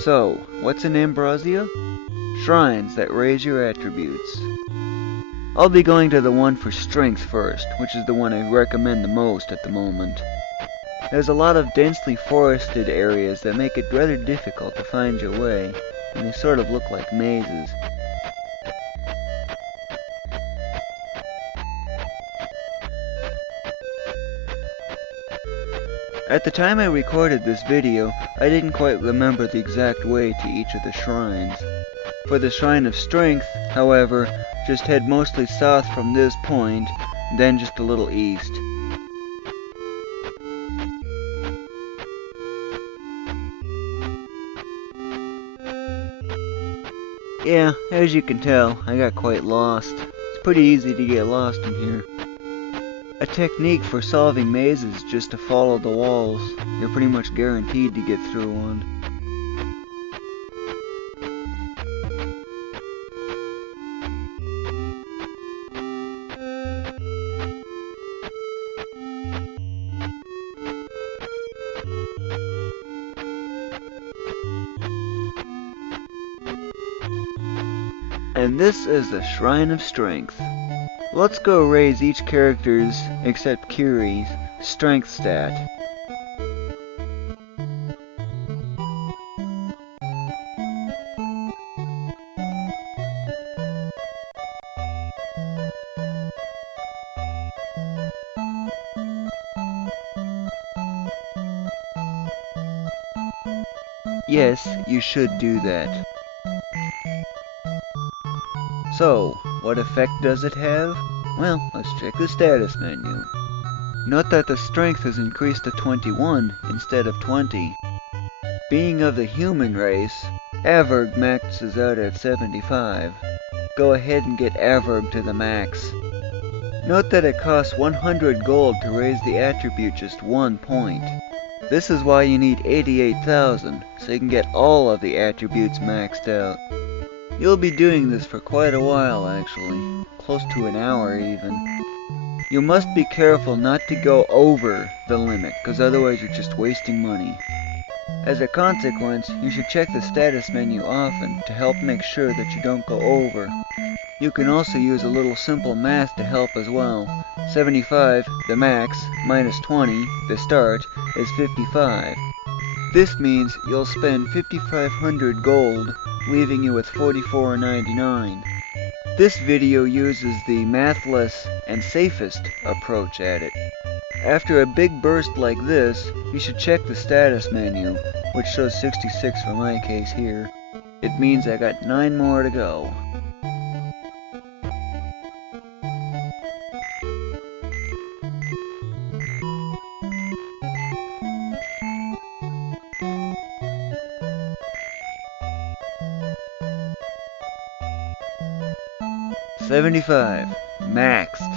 So, what's an Ambrosia? Shrines that raise your attributes. I'll be going to the one for strength first, which is the one I recommend the most at the moment. There's a lot of densely forested areas that make it rather difficult to find your way, and they sort of look like mazes. At the time I recorded this video, I didn't quite remember the exact way to each of the shrines. For the Shrine of Strength, however, just head mostly south from this point, then just a little east. Yeah, as you can tell, I got quite lost. It's pretty easy to get lost in here. A technique for solving mazes is just to follow the walls. You're pretty much guaranteed to get through one. And this is the Shrine of Strength. Let's go raise each character's, except Kiri's, strength stat. Yes, you should do that. So, what effect does it have? Well, let's check the status menu. Note that the strength has increased to 21 instead of 20. Being of the human race, Averg maxes out at 75. Go ahead and get Averg to the max. Note that it costs 100 gold to raise the attribute just 1 point. This is why you need 88,000, so you can get all of the attributes maxed out. You'll be doing this for quite a while actually, close to an hour even. You must be careful not to go over the limit, because otherwise you're just wasting money. As a consequence, you should check the status menu often to help make sure that you don't go over. You can also use a little simple math to help as well. 75, the max, minus 20, the start, is 55. This means you'll spend 5,500 gold, leaving you with 44.99. This video uses the mathless and safest approach at it. After a big burst like this, you should check the status menu, which shows 66 for my case here. It means I got 9 more to go. $75, maxed.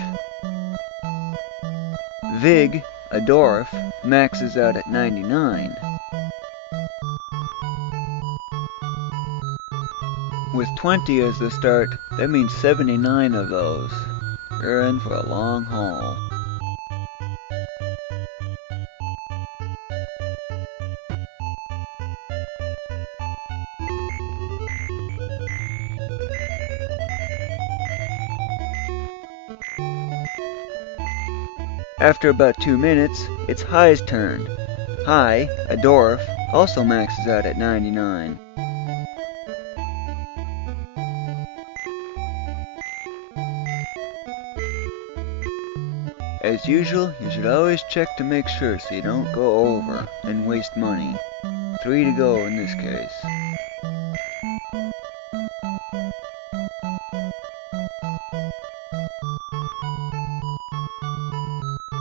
Vig, a dwarf, maxes out at 99. With 20 as the start, that means 79 of those. You're in for a long haul. After about 2 minutes, it's High's turn. High, a dwarf, also maxes out at 99. As usual, you should always check to make sure so you don't go over and waste money. 3 to go in this case.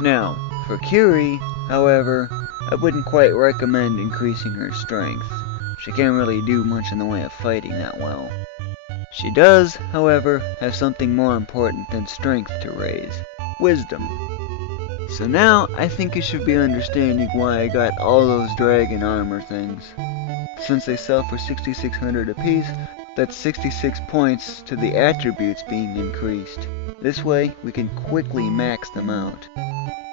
Now, for Kiri, however, I wouldn't quite recommend increasing her strength. She can't really do much in the way of fighting that well. She does, however, have something more important than strength to raise: wisdom. So now, I think you should be understanding why I got all those dragon armor things. Since they sell for 6,600 apiece, That's 66 points to the attributes being increased. This way, we can quickly max them out.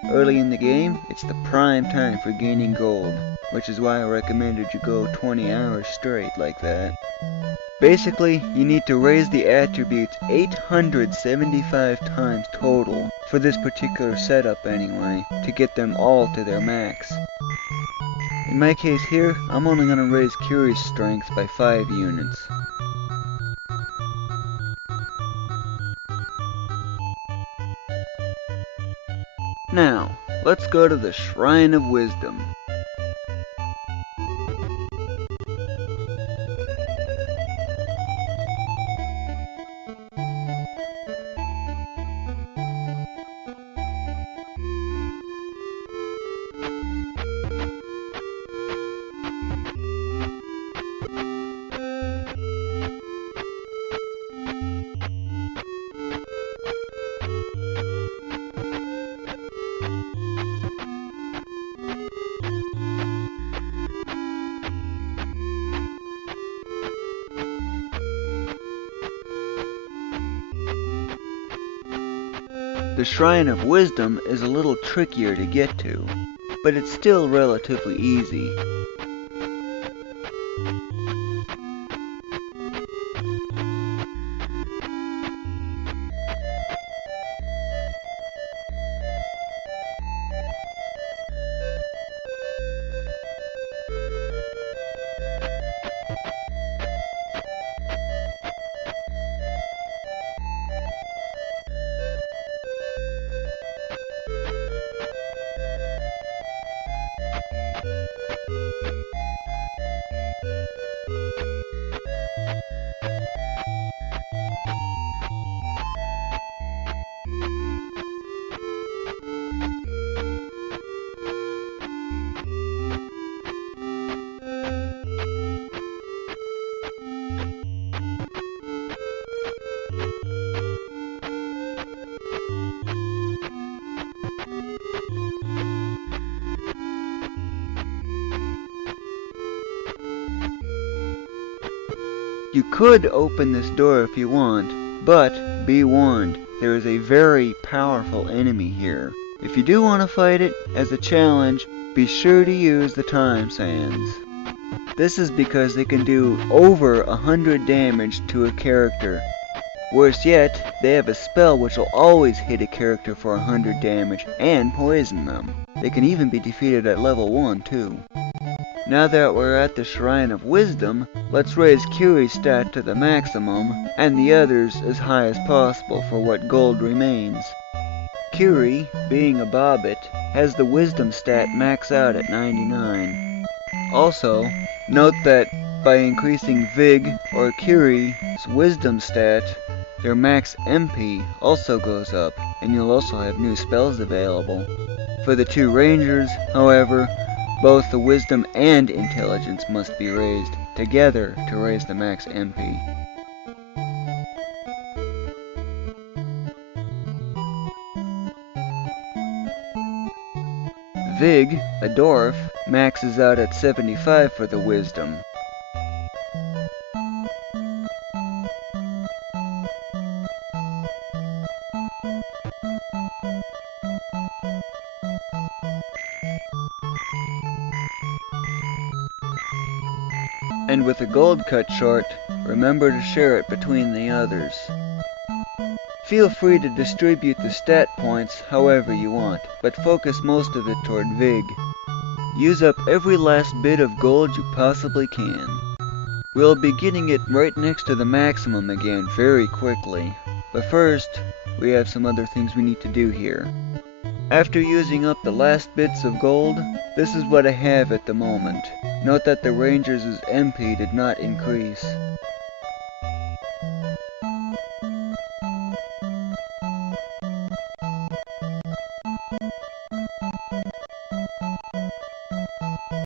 Early in the game, it's the prime time for gaining gold, which is why I recommended you go 20 hours straight like that. Basically, you need to raise the attributes 875 times total, for this particular setup anyway, to get them all to their max. In my case here, I'm only going to raise Curi's strength by 5 units. Now, let's go to the Shrine of Wisdom. The Shrine of Wisdom is a little trickier to get to, but it's still relatively easy. You could open this door if you want, but be warned, there is a very powerful enemy here. If you do want to fight it as a challenge, be sure to use the time sands. This is because they can do over 100 damage to a character. Worse yet, they have a spell which will always hit a character for 100 damage and poison them. They can even be defeated at level 1 too. Now that we're at the Shrine of Wisdom, let's raise Curi's stat to the maximum, and the others as high as possible for what gold remains. Curi, being a bobbit, has the Wisdom stat max out at 99. Also, note that by increasing Vig or Curi's Wisdom stat, their max MP also goes up, and you'll also have new spells available. For the two Rangers, however, both the Wisdom and Intelligence must be raised together to raise the max MP. Vig, a dwarf, maxes out at 75 for the Wisdom. And with the gold cut short, remember to share it between the others. Feel free to distribute the stat points however you want, but focus most of it toward Vig. Use up every last bit of gold you possibly can. We'll be getting it right next to the maximum again very quickly, but first, we have some other things we need to do here. After using up the last bits of gold, this is what I have at the moment. Note that the Rangers' MP did not increase.